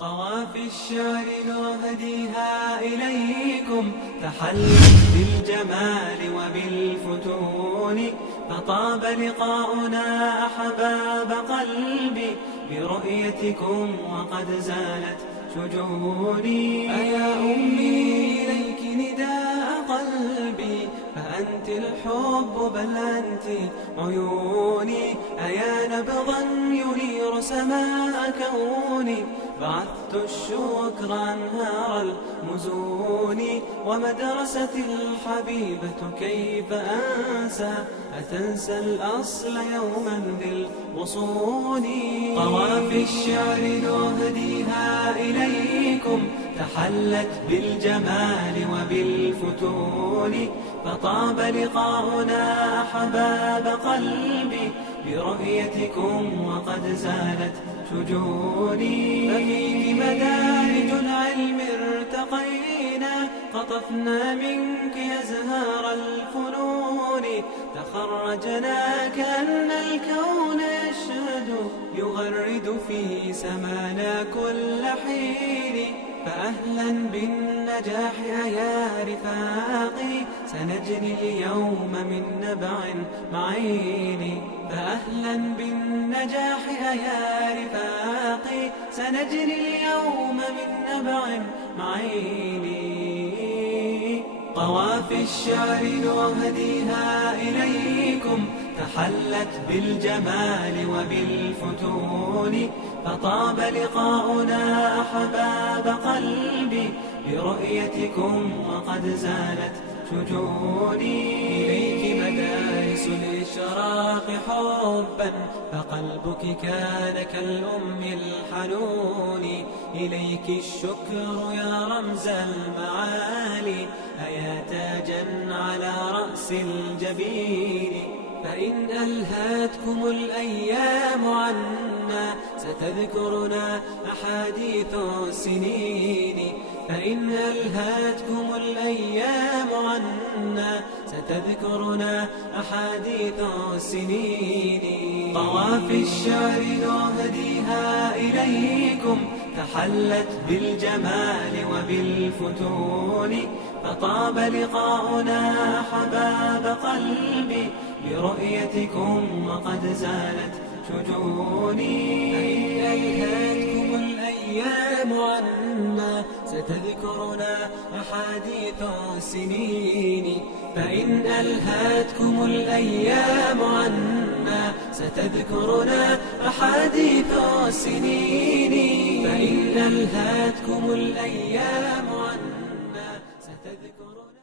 قوافي الشعر نهديها إليكم تحلت بالجمال وبالفتون، فطاب لقاؤنا أحباب قلبي برؤيتكم وقد زالت شجوني. أيا أمي إليك نداء قلبي، فأنت الحب بل أنت عيوني. أيا نبضا ينير سماء كوني، بعثت الشكر أنهار المزون. ومدرسة الحبيبة كيف أنسى، أتنسى الأصل يوما بالغصون. قوافي الشعر نهديها إليكم تحلت بالجمال وبالفتون، فطاب لقاؤنا أحباب قلبي برؤيتكم وقد زالت شجوني. ففيك مدارج العلم ارتقينا، قطفنا منك أزهار الفنون. تخرجنا كأن الكون يشهد، يغرد في سمانا كل حين. فأهلا بالنجاح يا رفاقي، سنجني اليوم من نبع معين. فأهلا بالنجاح يا رفاقي، سنجني اليوم من نبع معين. قوافي الشعر نهديها إليكم تحلت بالجمال وبالفتون، فطاب لقاؤنا أحباب قلبي برؤيتكم وقد زالت شجوني. إليك مدارس الإشراق حبا، فقلبك كان كالأم الحنون. إليك الشكر يا رمز المعالي، أيا تاجا على رأس الجبين. فإن ألهتكم الأيام عنا، ستذكرنا أحاديث السنين. فإن ألهتكم الأيام عنا، ستذكرنا أحاديث السنين. قوافي الشعر نهديها إليكم تحلت بالجمال وبالفتون، فطاب لقاؤنا أحباب قلبي برؤيتكم وقد زالت شجوني. فإن ألهتكم الأيام عنا، ستذكرنا أحاديث السنين. فإن ألهتكم الأيام عنا، ستذكرنا أحاديث السنين. فإن ألهتكم الأيام عنا، ستذكرنا